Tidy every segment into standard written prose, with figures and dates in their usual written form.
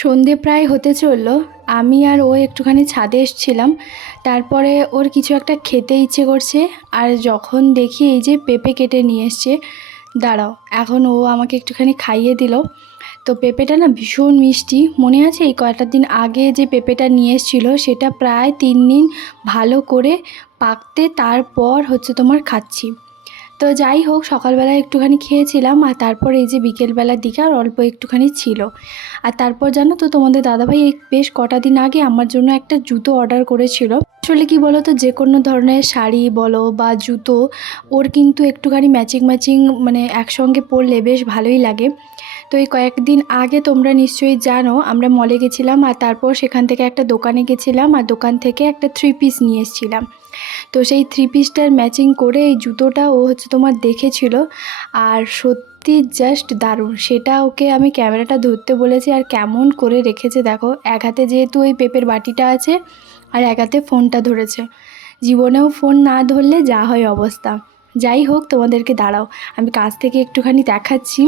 সন্ধে প্রায় হতে চললো। আমি আর ও একটুখানি ছাদে এসেছিলাম। তারপরে ওর কিছু একটা খেতে ইচ্ছে করছে। আর যখন দেখি এই যে পেঁপে কেটে নিয়ে এসছে, দাঁড়াও, এখন ও আমাকে একটুখানি খাইয়ে দিল। তো পেঁপেটা না ভীষণ মিষ্টি। মনে আছে এই কয়েকটা দিন আগে যে পেঁপেটা নিয়ে এসেছিলো, সেটা প্রায় 3 দিন ভালো করে পাকতে তারপর তোমার খাচ্ছি। তো যাই হোক, সকালবেলা একটুখানি খেয়েছিলাম, আর তারপর এই যে বিকেলবেলার দিকে আর অল্প একটুখানি ছিল। আর তারপর জানো তো, তোমাদের দাদাভাই এই বেশ কটা দিন আগে আমার জন্য একটা জুতো অর্ডার করেছিল। আসলে কি বলো তো, যে কোনো ধরনের শাড়ি বলো বা জুতো, ওর কিন্তু একটুখানি ম্যাচিং ম্যাচিং মানে একসঙ্গে পরলে বেশ ভালোই লাগে। তো এই কয়েকদিন আগে তোমরা নিশ্চয়ই জানো, আমরা মলে গেছিলাম, আর তারপর সেখান থেকে একটা দোকানে গেছিলাম, আর দোকান থেকে একটা 3 পিস নিয়ে এসেছিলাম। তো সেই 3 পিসটার ম্যাচিং করে এই জুতোটা ও তোমার দেখেছিল, আর সত্যি জাস্ট দারুণ। সেটা ওকে আমি ক্যামেরাটা ধরতে বলেছি, আর কেমন করে রেখেছে দেখো। এক হাতে যেহেতু ওই পেঁপের বাটিটা আছে, আর এক হাতে ফোনটা ধরেছে। জীবনেও ফোন না ধরলে যা হয় অবস্থা। যাই হোক, তোমাদেরকে দাঁড়াও, আমি কাছ থেকে একটুখানি দেখাচ্ছি।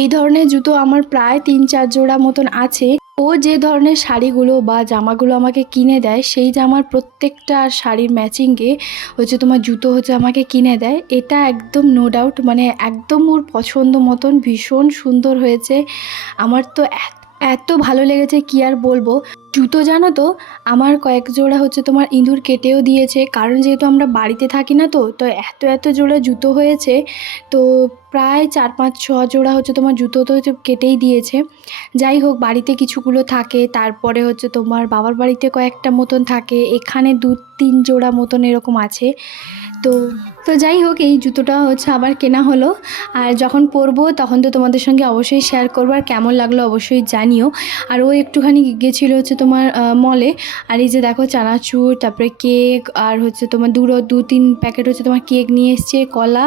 এই ধরনের জুতো আমার প্রায় 3-4 জোড়া মতন আছে। ও যে ধরনের শাড়িগুলো বা জামাগুলো আমাকে কিনে দেয়, সেই জামার প্রত্যেকটা শাড়ির ম্যাচিংয়ে তোমার জুতো আমাকে কিনে দেয়। এটা একদম নো ডাউট, মানে একদম ওর পছন্দ মতন ভীষণ সুন্দর হয়েছে। আমার তো এত ভালো লেগেছে, কি আর বলবো। জুতো জানো তো, আমার কয়েক জোড়া তোমার ইঁদুর কেটেও দিয়েছে, কারণ যেহেতু আমরা বাড়িতে থাকি না, তো তো এত এত জোড়া জুতো হয়েছে। তো প্রায় 4-5-6 জোড়া তোমার জুতো তো কেটেই দিয়েছে। যাই হোক, বাড়িতে কিছুগুলো থাকে, তারপরে তোমার বাবার বাড়িতে কয়েকটা মতন থাকে, এখানে 2-3 জোড়া মতন এরকম আছে। তো তো যাই হোক, এই জুতোটা আবার কেনা হলো। আর যখন পরবো তখন তো তোমাদের সঙ্গে অবশ্যই শেয়ার করবো, আর কেমন লাগলো অবশ্যই জানিও। আর ও একটুখানি গেছিলো তোমার মলে। আর এই যে দেখো, চানাচুর, তারপরে কেক, আর তোমার 2-3 প্যাকেট তোমার কেক নিয়ে এসছে, কলা,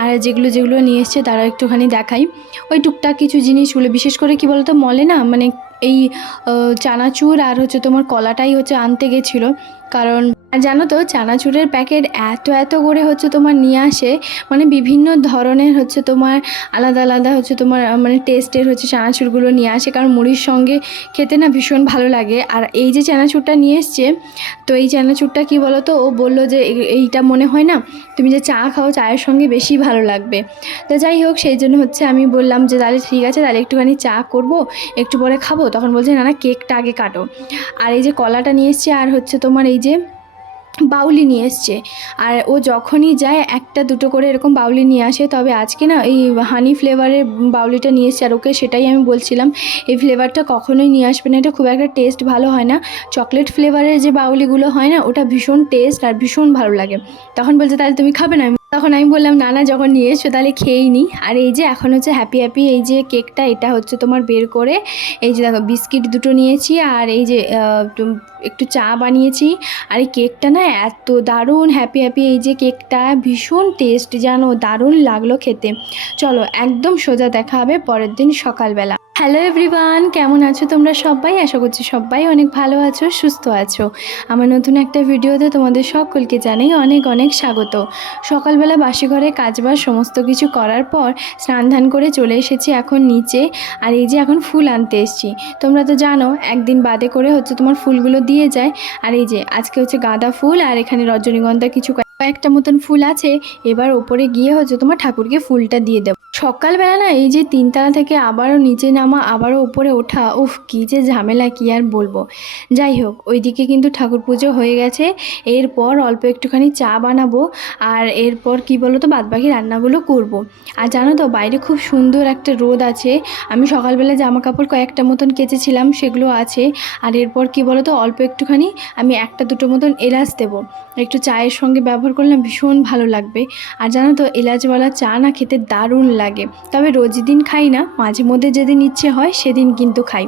আর যেগুলো যেগুলো নিয়ে এসছে তারা একটুখানি দেখাই। ওই টুকটাক কিছু জিনিসগুলো, বিশেষ করে কি বলতো, মলে না মানে এই চানাচুর আর তোমার কলাটাই আনতে গেছিলো। কারণ আর জানো তো, চানাচুরের প্যাকেট এত এত করে তোমার নিয়ে আসে, মানে বিভিন্ন ধরনের তোমার আলাদা আলাদা তোমার মানে টেস্টের চানাচুরগুলো নিয়ে আসে, কারণ মুড়ির সঙ্গে খেতে না ভীষণ ভালো লাগে। আর এই যে চানাচুরটা নিয়ে এসছে, তো এই চানাচুরটা কি বলো তো, ও বললো যে এইটা মনে হয় না তুমি যে চা খাও, চায়ের সঙ্গে বেশি ভালো লাগবে। তো যাই হোক, সেই জন্য আমি বললাম যে তাহলে ঠিক আছে, তাহলে একটুখানি চা করব, একটু পরে খাবো। তখন বলছে না না, কেকটা আগে কাটো। আর এই যে কলাটা নিয়ে এসছে, আর তোমার এই যে বাউলি নিয়ে এসছে। আর ও যখনই যায় একটা দুটো করে এরকম বাউলি নিয়ে আসে, তবে আজকে না এই হানি ফ্লেভারের বাউলিটা নিয়ে এসছে। আর ওকে সেটাই আমি বলছিলাম, এই ফ্লেভারটা কখনোই নিয়ে আসবে না, এটা খুব একটা টেস্ট ভালো হয় না। চকলেট ফ্লেভারের যে বাউলিগুলো হয় না, ওটা ভীষণ টেস্ট আর ভীষণ ভালো লাগে। তখন বলছে তাহলে তুমি খাবে না? তখন আমি বললাম না না, যখন নিয়ে এসছো তাহলে খেয়েই নি। আর এই যে এখন হ্যাপি হ্যাপি এই যে কেকটা, এটা তোমার বের করে এই যে দেখো, বিস্কিট দুটো নিয়েছি, আর এই যে একটু চা বানিয়েছি। আর এই কেকটা না এত দারুণ হ্যাপি হ্যাপি, এই যে কেকটা ভীষণ টেস্ট, জানো দারুণ লাগলো খেতে। চলো, একদম সোজা দেখা হবে পরের দিন সকালবেলা। হ্যালো এভরিওয়ান, কেমন আছো তোমরা সবাই? আশা করছি সবাই অনেক ভালো আছো, সুস্থ আছো। আমার নতুন একটা ভিডিওতে তোমাদের সকলকে জানাই অনেক অনেক স্বাগত। সকালবেলা বাসি ঘরে কাজবাজ সমস্ত কিছু করার পর স্নান ধান করে চলে এসেছি এখন নিচে। আর এই যে এখন ফুল আনতে এসেছি। তোমরা তো জানো একদিন বাদে করে তোমার ফুলগুলো দিয়ে যায়। আর এই যে আজকে গাঁদা ফুল, আর এখানে রজনীগন্ধা কিছু কয়েকটা মতন ফুল আছে। এবার ওপরে গিয়ে তোমার ঠাকুরকে ফুলটা দিয়ে দেবো। সকালবেলা না এই যে 3 তলা থেকে আবারও নিচে নামা, আবারও উপরে ওঠা, উফ কী যে ঝামেলা, কি আর বলবো। যাই হোক, ওইদিকে কিন্তু ঠাকুর পুজো হয়ে গেছে। এরপর অল্প একটুখানি চা বানাবো, আর এরপর কি বলো তো, বাদবাকি রান্নাগুলো করব। আর জানো তো, বাইরে খুব সুন্দর একটা রোদ আছে। আমি সকালবেলা জামা কাপড় কয়েকটা মতন কেচেছিলাম, সেগুলো আছে। আর এরপর কি বলো তো, অল্প একটুখানি আমি 1-2 মতন এলাচ দেবো, একটু চায়ের সঙ্গে ব্যবহার করলাম, ভীষণ ভালো লাগবে। আর জানো তো, এলাচওয়ালা চা না খেতে দারুণ লাগে। তবে রোজ দিন খাই না, মাঝে মধ্যে যেদিন ইচ্ছে হয় সেদিন কিন্তু খাই।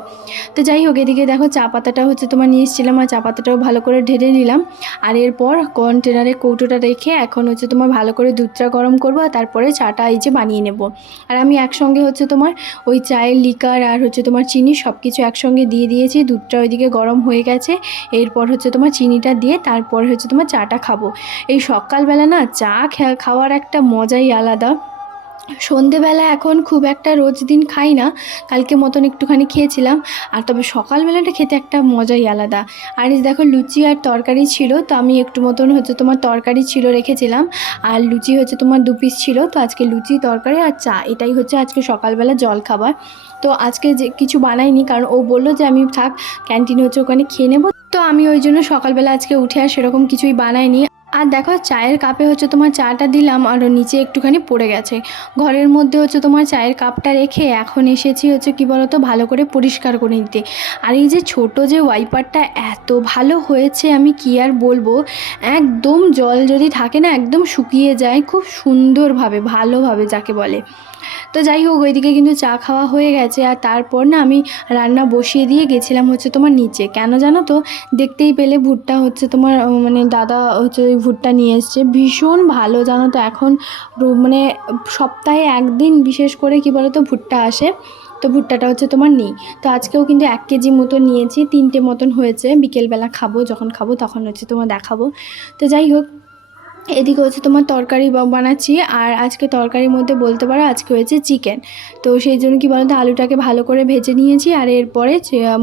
তো যাই হোক, এদিকে দেখো চা পাতাটা তোমার নিয়ে এসেছিলাম, আর চা পাতাটাও ভালো করে ঢেলে নিলাম। আর এরপর কন্টেনারে কৌটোটা রেখে এখন তোমার ভালো করে দুধটা গরম করবো, আর তারপরে চাটা এই যে বানিয়ে নেব। আর আমি একসঙ্গে তোমার ওই চায়ের লিকার আর তোমার চিনি সব কিছু একসঙ্গে দিয়ে দিয়েছি। দুধটা ওইদিকে গরম হয়ে গেছে। এরপর তোমার চিনিটা দিয়ে তারপর তোমার চাটা খাবো। এই সকালবেলা না চা খাওয়ার একটা মজাই আলাদা। সন্ধেবেলা এখন খুব একটা রোজ দিন খাই না, কালকে মতন একটুখানি খেয়েছিলাম। আর তবে সকালবেলাটা খেতে একটা মজাই আলাদা। আর এই দেখো লুচি আর তরকারি ছিল, তো আমি একটু মতন হচ্ছে তোমার তরকারি ছিল রেখেছিলাম, আর লুচি হচ্ছে তোমার 2 পিস ছিল। তো আজকে লুচি তরকারি আর চা, এটাই হচ্ছে আজকে সকালবেলা জল খাবার। তো আজকে যে কিছু বানাইনি, কারণ ও বললো যে আমি থাক ক্যান্টিনে হচ্ছে ওখানে খেয়ে নেবো। তো আমি ওই জন্য সকালবেলা আজকে উঠে আর সেরকম কিছুই বানাইনি। আর দেখো চায়ের কাপে হচ্ছে তোমার চাটা দিলাম আর ও নিচে একটুখানি পড়ে গেছে। ঘরের মধ্যে হচ্ছে তোমার চায়ের কাপটা রেখে এখন এসেছি হচ্ছে কি বলতো ভালো করে পরিষ্কার করে নিতে। আর এই যে ছোট যে ওয়াইপারটা এত ভালো হয়েছে আমি কি আর বলবো, একদম জল যদি থাকে না একদম শুকিয়ে যায় খুব সুন্দরভাবে, ভালোভাবে যাকে বলে। তো যাই হোক ওইদিকে কিন্তু চা খাওয়া হয়ে গেছে, আর তারপর না আমি রান্না বসিয়ে দিয়ে গেছিলাম হচ্ছে তোমার নিচে। কেন জানো তো, দেখতেই পেলে ভুট্টা হচ্ছে তোমার মানে দাদা হচ্ছে ওই ভুট্টা নিয়ে এসছে, ভীষণ ভালো জানো তো। এখন মানে সপ্তাহে একদিন বিশেষ করে কি বলো তো ভুট্টা আসে, তো ভুট্টাটা হচ্ছে তোমার নেই। তো আজকেও কিন্তু 1 কেজি মতো নিয়েছি, 3টে মতন হয়েছে, বিকেলবেলা খাবো, যখন খাবো তখন হচ্ছে তোমার দেখাবো। তো যাই হোক এদিকে হচ্ছে তোমার তরকারি বানাচ্ছি, আর আজকে তরকারির মধ্যে বলতে পারো আজকে হয়েছে চিকেন। তো সেই জন্য কি বলতো আলুটাকে ভালো করে ভেজে নিয়েছি, আর এরপরে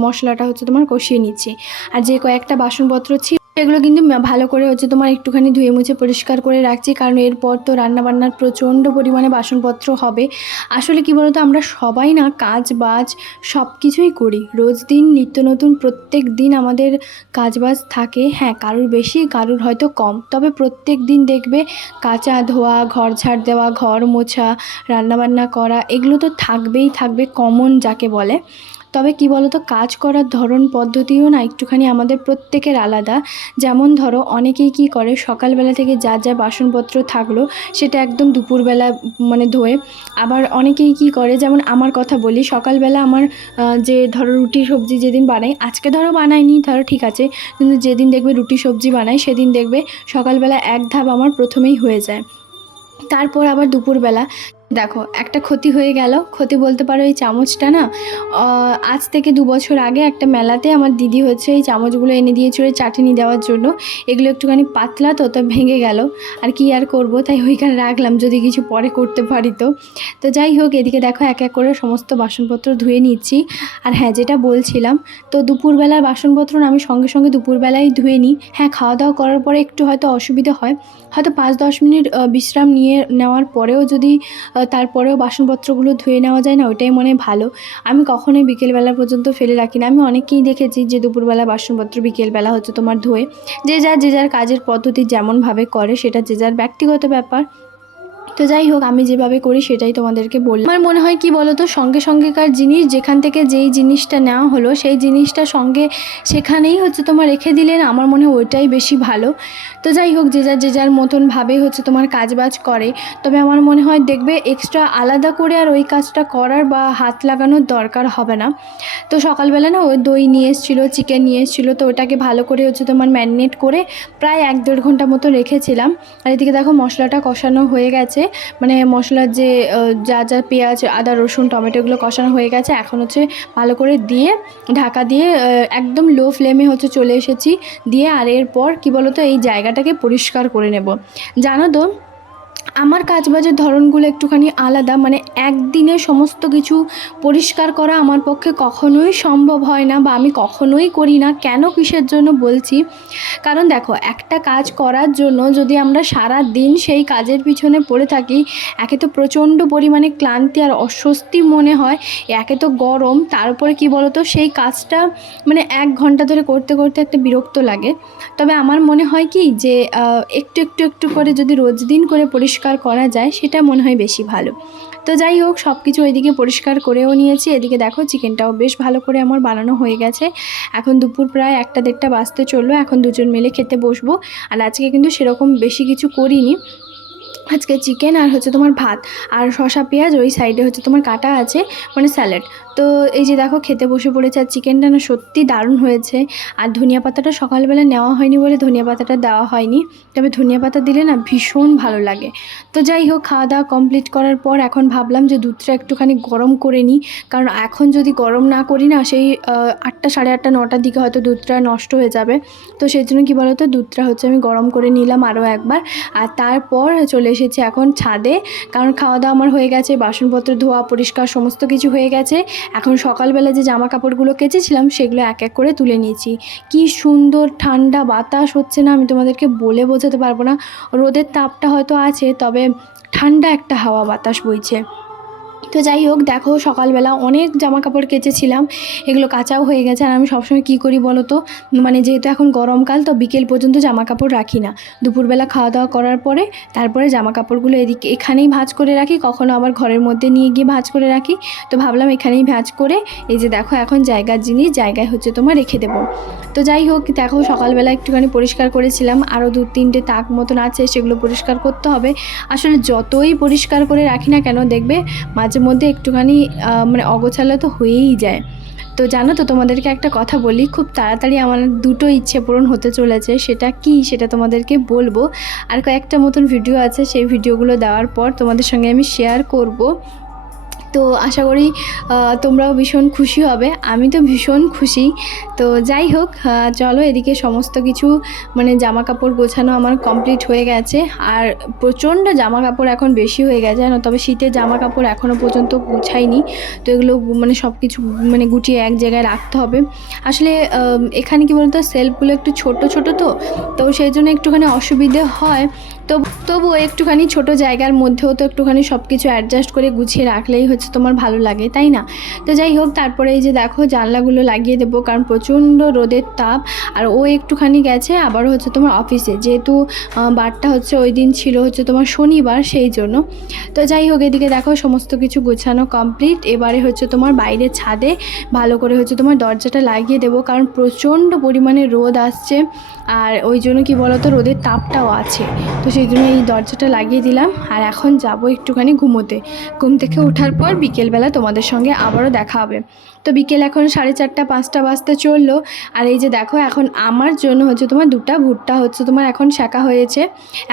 মশলাটা হচ্ছে তোমার কষিয়ে নিচ্ছি। আর যে কয়েকটা বাসনপত্র ছিল এগুলো কিন্তু ভালো করে হচ্ছে তোমার একটুখানি ধুয়ে মুছে পরিষ্কার করে রাখছি, কারণ এরপর তো রান্নাবান্নার প্রচণ্ড পরিমাণে বাসনপত্র হবে। আসলে কি বলতো আমরা সবাই না কাজ বাজ সব কিছুই করি, রোজ দিন নিত্য নতুন প্রত্যেক দিন আমাদের কাজবাজ থাকে। হ্যাঁ, কারুর বেশি কারুর হয়তো কম, তবে প্রত্যেক দিন দেখবে কাচা ধোয়া, ঘর ঝাড় দেওয়া, ঘর মোছা, রান্নাবান্না করা এগুলো তো থাকবেই থাকবে, কমন যাকে বলে। তবে কি বলতো কাজ করার ধরন পদ্ধতিও না একটুখানি আমাদের প্রত্যেকের আলাদা। যেমন ধরো অনেকেই কি করে সকালবেলা থেকে যা যা বাসনপত্র থাকলো সেটা একদম দুপুরবেলা মানে ধোয়ে। আবার অনেকেই কি করে, যেমন আমার কথা বলি, সকালবেলা আমার যে ধরো রুটি সবজি যেদিন বানাই, আজকে ধরো বানাইনি ধরো ঠিক আছে, কিন্তু যেদিন দেখবে রুটি সবজি বানাই সেদিন দেখবে সকালবেলা এক ধাপ আমার প্রথমেই হয়ে যায়। তারপর আবার দুপুরবেলা দেখো একটা ক্ষতি হয়ে গেল, ক্ষতি বলতে পারো এই চামচটা না আজ থেকে 2 বছর আগে একটা মেলাতে আমার দিদি হচ্ছে এই চামচগুলো এনে দিয়েছিল চাটনি দেওয়ার জন্য। এগুলো একটুখানি পাতলা তো তো ভেঙে গেল, আর কি আর করব, তাই ওইখানে রাখলাম যদি কিছু পরে করতে পারি তো। তো যাই হোক এদিকে দেখো এক এক করে সমস্ত বাসনপত্র ধুয়ে নিচ্ছি। আর হ্যাঁ যেটা বলছিলাম, তো দুপুরবেলার বাসনপত্র না আমি সঙ্গে সঙ্গে দুপুরবেলায় ধুয়ে নিই। হ্যাঁ খাওয়া দাওয়া করার পরে একটু হয়তো অসুবিধা হয়, হয়তো 5-10 মিনিট বিশ্রাম নিয়ে নেওয়ার পরেও যদি তারপরেও বাসনপত্রগুলো ধুয়ে নেওয়া যায় না, ওইটাই মনে হয় ভালো। আমি কখনোই বিকেলবেলা পর্যন্ত ফেলে রাখি না। আমি অনেকেই দেখেছি যে দুপুরবেলা বাসনপত্র বিকেলবেলা হচ্ছে তোমার ধোয়ে, যে যার কাজের পদ্ধতি যেমনভাবে করে সেটা যে যার ব্যক্তিগত ব্যাপার। তো যাই হোক আমি যেভাবে করি সেটাই তোমাদেরকে বললাম। আমার মনে হয় কি বলো তো, সঙ্গে সঙ্গেকার জিনিস যেখান থেকে যেই জিনিসটা নেওয়া হলো সেই জিনিসটা সঙ্গে সেখানেই হচ্ছে তোমার রেখে দিলে না, আমার মনে হয় ওইটাই বেশি ভালো। তো যাই হোক যে যার মতন ভাবে হচ্ছে তোমার কাজবাজ করে, তবে আমার মনে হয় দেখবে এক্সট্রা আলাদা করে আর ওই কাজটা করার বা হাত লাগানোর দরকার হবে না। তো সকালবেলা না ওই দই নিয়ে এসেছিলো, চিকেন নিয়ে এসেছিলো, তো ওটাকে ভালো করে হচ্ছে তোমার ম্যারিনেট করে প্রায় 1-1.5 ঘন্টা মতো রেখেছিলাম। আর এদিকে দেখো মশলাটা কষানো হয়ে গেছে, মানে মশলার যে যা যা পেঁয়াজ আদা রসুন টমেটো এগুলো কষানো হয়ে গেছে। এখন হচ্ছে ভালো করে দিয়ে ঢাকা দিয়ে একদম লো ফ্লেমে হচ্ছে চলে এসেছি দিয়ে। আর এরপর কি বলতো এই জায়গাটাকে পরিষ্কার করে নেব। জানো তো আমার কাজবাজের ধরনগুলো একটুখানি আলাদা, মানে একদিনে সমস্ত কিছু পরিষ্কার করা আমার পক্ষে কখনোই সম্ভব হয় না, বা আমি কখনোই করি না। কেন কিসের জন্য বলছি, কারণ দেখো একটা কাজ করার জন্য যদি আমরা সারা দিন সেই কাজের পিছনে পড়ে থাকি, একে তো প্রচণ্ড পরিমাণে ক্লান্তি আর অস্বস্তি মনে হয়, একে তো গরম, তার উপরে কী বলতো সেই কাজটা মানে 1 ঘন্টা ধরে করতে করতে একটা বিরক্ত লাগে। তবে আমার মনে হয় কি যে একটু একটু একটু করে যদি রোজ দিন করে পরিষ্কার করা যায় সেটা মনে হয় বেশি ভালো। তো যাই হোক সব কিছু ওইদিকে পরিষ্কার করেও নিয়েছি। এদিকে দেখো চিকেনটাও বেশ ভালো করে আমার বানানো হয়ে গেছে। এখন দুপুর প্রায় 1টা-1:30 বাজতে চললো, এখন দুজন মিলে খেতে বসবো। আর আজকে কিন্তু সেরকম বেশি কিছু করিনি, আজকে চিকেন আর হচ্ছে তোমার ভাত আর শসা পেঁয়াজ ওই সাইডে হচ্ছে তোমার কাটা আছে, মানে স্যালাড। তো এই যে দেখো খেতে বসে পড়েছে, আর চিকেনটা না সত্যি দারুণ হয়েছে। আর ধনিয়া পাতাটা সকালবেলা নেওয়া হয়নি বলে ধনিয়া পাতাটা দেওয়া হয়নি, তবে ধনিয়া পাতা দিলে না ভীষণ ভালো লাগে। তো যাই হোক খাওয়া দাওয়া কমপ্লিট করার পর এখন ভাবলাম যে দুধটা একটুখানি গরম করে নিই, কারণ এখন যদি গরম না করি না সেই 8টা, 8:30, 9টার দিকে হয়তো দুধটা নষ্ট হয়ে যাবে। তো সেই জন্য কী বলো তো দুধটা হচ্ছে আমি গরম করে নিলাম আরও একবার, আর তারপর চলে এসেছি এখন ছাদে, কারণ খাওয়া দাওয়া আমার হয়ে গেছে, বাসনপত্র ধোয়া পরিষ্কার সমস্ত কিছু হয়ে গেছে। এখন সকালবেলা যে জামা কাপড়গুলো কেচেছিলাম সেগুলো এক এক করে তুলে নিয়েছি। কি সুন্দর ঠান্ডা বাতাস হচ্ছে না, আমি তোমাদেরকে বলে বোঝাতে পারবো না। রোদের তাপটা হয়তো আছে, তবে ঠান্ডা একটা হাওয়া বাতাস বইছে। তো যাই হোক, দেখো সকালবেলা অনেক জামা কাপড় কেচেছিলাম, এগুলো কাচাও হয়ে গেছে। আর আমি সবসময় কী করি বলো তো, মানে যেহেতু এখন গরমকাল, তো বিকেল পর্যন্ত জামা কাপড় রাখি না। দুপুরবেলা খাওয়া দাওয়া করার পরে তারপরে জামা কাপড়গুলো এখানেই ভাঁজ করে রাখি, কখনো আবার ঘরের মধ্যে নিয়ে গিয়ে ভাঁজ করে রাখি। তো ভাবলাম এখানেই ভাঁজ করে, এই যে দেখো এখন জায়গার জিনিস জায়গায় হচ্ছে তোমার রেখে দেবো। তো যাই হোক, দেখো সকালবেলা একটুখানি পরিষ্কার করেছিলাম, আরও 2-3টে তাক মতন আছে, সেগুলো পরিষ্কার করতে হবে। আসলে যতই পরিষ্কার করে রাখি না কেন, দেখবে মাঝে মধ্যে একটুখানি মানে অগোছালো তো হয়েই যায়। তো জানো তো, তোমাদেরকে একটা কথা বলি, খুব তাড়াতাড়ি আমার দুটো ইচ্ছে পূরণ হতে চলেছে। সেটা কি, সেটা তোমাদেরকে বলবো। আর কয়েকটা মতন ভিডিও আছে, সেই ভিডিওগুলো দেওয়ার পর তোমাদের সঙ্গে আমি শেয়ার করব। তো আশা করি তোমরাও ভীষণ খুশি হবে, আমি তো ভীষণ খুশি। তো যাই হোক, চলো এদিকে সমস্ত কিছু মানে জামা কাপড় গোছানো আমার কমপ্লিট হয়ে গেছে। আর প্রচণ্ড জামা কাপড় এখন বেশি হয়ে গেছে জানো, তবে শীতের জামা কাপড় এখনও পর্যন্ত গুছাইনি। তো এগুলো মানে সব কিছু মানে গুটিয়ে এক জায়গায় রাখতে হবে। আসলে এখানে কি বলতো, সেলফগুলো একটু ছোট ছোট, তো সেই জন্য একটুখানি অসুবিধে হয়। তবুও একটুখানি ছোট জায়গার মধ্যেও তো একটুখানি সব কিছু অ্যাডজাস্ট করে গুছিয়ে রাখলেই হচ্ছে তোমার ভালো লাগে, তাই না? তো যাই হোক, তারপরে এই যে দেখো জানলাগুলো লাগিয়ে দেবো, কারণ প্রচণ্ড রোদের তাপ। আর ও একটুখানি গেছে আবারও হচ্ছে তোমার অফিসে, যেহেতু বারটা হচ্ছে ওই দিন ছিল হচ্ছে তোমার শনিবার, সেই জন্য। তো যাই হোক, এদিকে দেখো সমস্ত কিছু গোছানো কমপ্লিট। এবারে হচ্ছে তোমার বাইরে ছাদে ভালো করে হচ্ছে তোমার দরজাটা লাগিয়ে দেবো, কারণ প্রচণ্ড পরিমাণে রোদ আসছে। আর ওই জন্য কি বলতো, রোদের তাপটাও আছে, তো সেই জন্য এই দরজাটা লাগিয়ে দিলাম। আর এখন যাব একটুখানি ঘুমোতে। ঘুম থেকে ওঠার পর বিকেলবেলা তোমাদের সঙ্গে আবারও দেখা হবে। তো বিকেল এখন 4:30-5টা বাজতে চললো। আর এই যে দেখো, এখন আমার জন্য হচ্ছে তোমার 2টা ভুট্টা হচ্ছে তোমার এখন সেঁকা হয়েছে।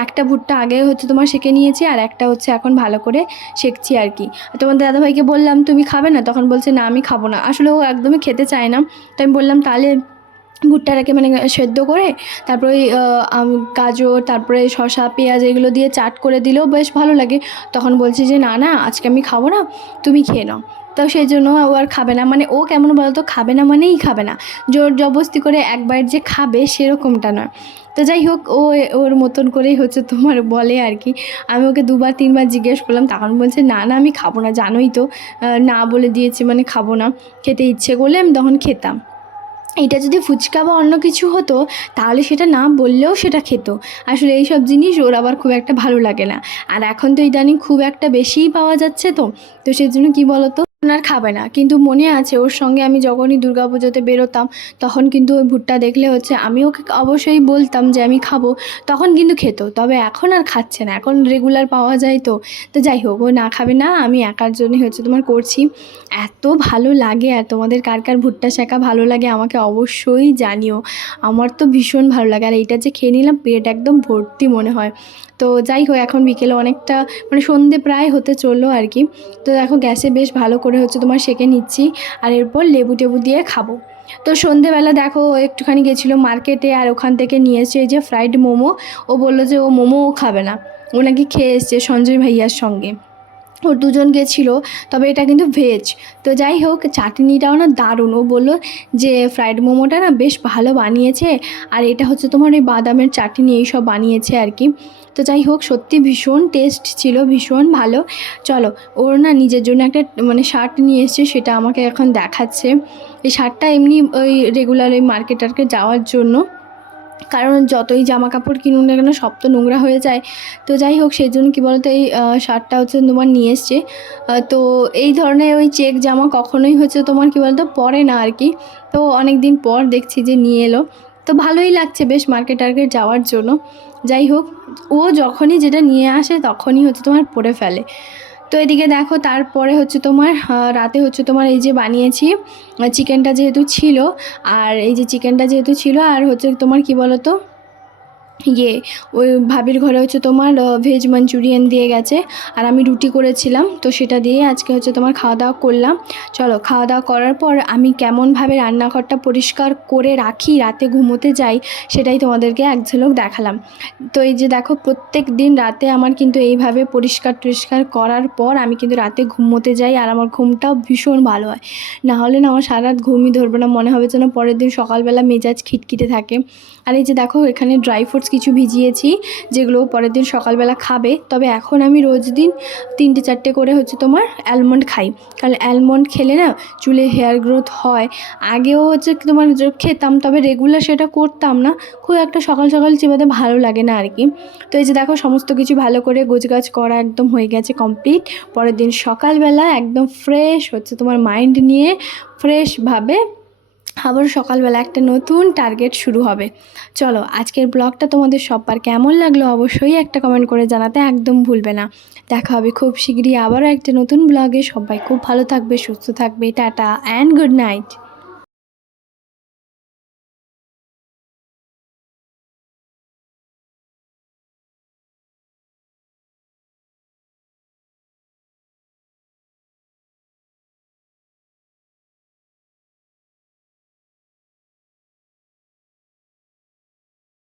একটা ভুট্টা আগে হচ্ছে তোমার সেঁকে নিয়েছি, আর একটা হচ্ছে এখন ভালো করে সেঁকছি আর কি। তোমাদের দাদাভাইকে বললাম তুমি খাবে না, তখন বলছে না আমি খাবো না। আসলে ও একদমই খেতে চায় না। তো আমি বললাম তাহলে ভুট্টাটাকে মানে সেদ্ধ করে তারপরে ওই গাজর, তারপরে শসা, পেঁয়াজ এগুলো দিয়ে চাট করে দিলেও বেশ ভালো লাগে। তখন বলছে যে না না, আজকে আমি খাবো না, তুমি খেয়ে নাও। তো সেই জন্য ও আর খাবে না। মানে ও কেমন বলো তো, খাবে না মানেই খাবে না, জোর জবরদস্তি করে একবার যে খাবে সেরকমটা নয়। তো যাই হোক, ও ওর মতন করেই হচ্ছে তোমার বলে আর কি। আমি ওকে 2-3বার জিজ্ঞেস করলাম, তখন বলছে না না আমি খাবো না, জানোই তো, না বলে দিয়েছি মানে খাবো না। খেতে ইচ্ছে করলে আমি তখন খেতাম। এটা যদি ফুচকা বা অন্য কিছু হতো তাহলে সেটা না বললেও সেটা খেত। আসলে এই সব জিনিস ওর আবার খুব একটা ভালো লাগে না। আর এখন তো ইদানিং খুব একটা বেশিই পাওয়া যাচ্ছে, তো সেই জন্য কী বলতো, আর খাবে না। কিন্তু মনে আছে ওর সঙ্গে আমি যখনই দুর্গাপুজোতে বেরোতাম, তখন কিন্তু ওই ভুট্টা দেখলে হচ্ছে আমি ওকে অবশ্যই বলতাম যে আমি খাবো, তখন কিন্তু খেত। তবে এখন আর খাচ্ছে না, এখন রেগুলার পাওয়া যায়। তো যাই হোক, ও না খাবে না, আমি একার জন্যই হচ্ছে তোমার করছি। এত ভালো লাগে। আর তোমাদের কার কার ভুট্টা শেঁকা ভালো লাগে আমাকে অবশ্যই জানিও। আমার তো ভীষণ ভালো লাগে। আর এইটা যে খেয়ে নিলাম, পেট একদম ভর্তি মনে হয়। তো যাই হোক, এখন বিকেলে অনেকটা মানে সন্ধে প্রায় হতে চললো আর কি। তো দেখো গ্যাসে বেশ ভালো করে হচ্ছে তোমার সেঁকে নিচ্ছি, আর এরপর লেবু টেবু দিয়ে খাবো। তো সন্ধেবেলা দেখো ও একটুখানি গেছিলো মার্কেটে, আর ওখান থেকে নিয়ে এসছে এই যে ফ্রাইড মোমো। ও বললো যে ও মোমোও খাবে না, ও নাকি খেয়ে এসছে সঞ্জয় ভাইয়ার সঙ্গে। ওর দুজন গেছিলো, তবে এটা কিন্তু ভেজ। তো যাই হোক, চাটনিটাও না দারুণ। ও বললো যে ফ্রাইড মোমোটা না বেশ ভালো বানিয়েছে, আর এটা হচ্ছে তোমার ওই বাদামের চাটনি এইসব বানিয়েছে আর কি। তো যাই হোক, সত্যি ভীষণ টেস্ট ছিল, ভীষণ ভালো। চলো, ওর না নিজের জন্য একটা মানে শার্ট নিয়ে এসছে, সেটা আমাকে এখন দেখাচ্ছে। এই শার্টটা এমনি ওই রেগুলার ওই মার্কেট টার্কেট যাওয়ার জন্য, কারণ যতই জামা কাপড় কিনুন না কেন সব তো নোংরা হয়ে যায়। তো যাই হোক, সেই জন্য কী বলতো, এই শার্টটা হচ্ছে তোমার নিয়ে এসছে। তো এই ধরনের ওই চেক জামা কখনোই হচ্ছে তোমার কী বলতো পরে না আর কি। তো অনেক দিন পর দেখছি যে নিয়ে এলো, তো ভালোই লাগছে বেশ মার্কেট টার্কেট যাওয়ার জন্য। যাই হোক, ও যখনই যেটা নিয়ে আসে তখনই হচ্ছে তোমার পরে ফেলে। তো এদিকে দেখো, তারপরে হচ্ছে তোমার রাতে হচ্ছে তোমার এই যে বানিয়েছি চিকেনটা যেহেতু ছিল, আর এই যে চিকেনটা যেহেতু ছিল, আর হচ্ছে তোমার কি বলো তো, ইয়ে ওই ভাবির ঘরে হচ্ছে তোমার ভেজ মাঞ্চুরিয়ান দিয়ে গেছে, আর আমি রুটি করেছিলাম, তো সেটা দিয়ে আজকে হচ্ছে তোমার খাওয়া দাওয়া করলাম। চলো খাওয়া দাওয়া করার পর আমি কেমনভাবে রান্নাঘরটা পরিষ্কার করে রাখি রাতে ঘুমোতে যাই, সেটাই তোমাদেরকে এক ঝলক দেখালাম। তো এই যে দেখো, প্রত্যেক দিন রাতে আমার কিন্তু এইভাবে পরিষ্কার টরিষ্কার করার পর আমি কিন্তু রাতে ঘুমোতে যাই, আর আমার ঘুমটাও ভীষণ ভালো হয়। না হলে না আমার সারা রাত ঘুমই ধরবে না, মনে হবে যেন পরের দিন সকালবেলা মেজাজ খিটখিটে থাকে। আর এই যে দেখো, এখানে ড্রাই ফ্রুটস কিছু ভিজিয়েছি, যেগুলো পরের দিন সকালবেলা খাবে। তবে এখন আমি রোজ দিন 3-4টে করে হচ্ছে তোমার অ্যালমন্ড খাই, কারণ অ্যালমন্ড খেলে না চুলে হেয়ার গ্রোথ হয়। আগেও হচ্ছে তোমার খেতাম, তবে রেগুলার সেটা করতাম না, খুব একটা সকাল সকাল চিবাতে ভালো লাগে না আর কি। তো এই যে দেখো, সমস্ত কিছু ভালো করে গোছগাছ করা একদম হয়ে গেছে, কমপ্লিট। পরের দিন সকালবেলা একদম ফ্রেশ হচ্ছে তোমার মাইন্ড নিয়ে ফ্রেশভাবে আবার সকালবেলা একটা নতুন টার্গেট শুরু হবে। চলো, আজকের ব্লগটা তোমাদের সবার কেমন লাগলো অবশ্যই একটা কমেন্ট করে জানাতে একদম ভুলবে না। দেখা হবে খুব শীঘ্রই আবারও একটা নতুন ব্লগে। সবাই খুব ভালো থাকবে, সুস্থ থাকবে। Tata and good night.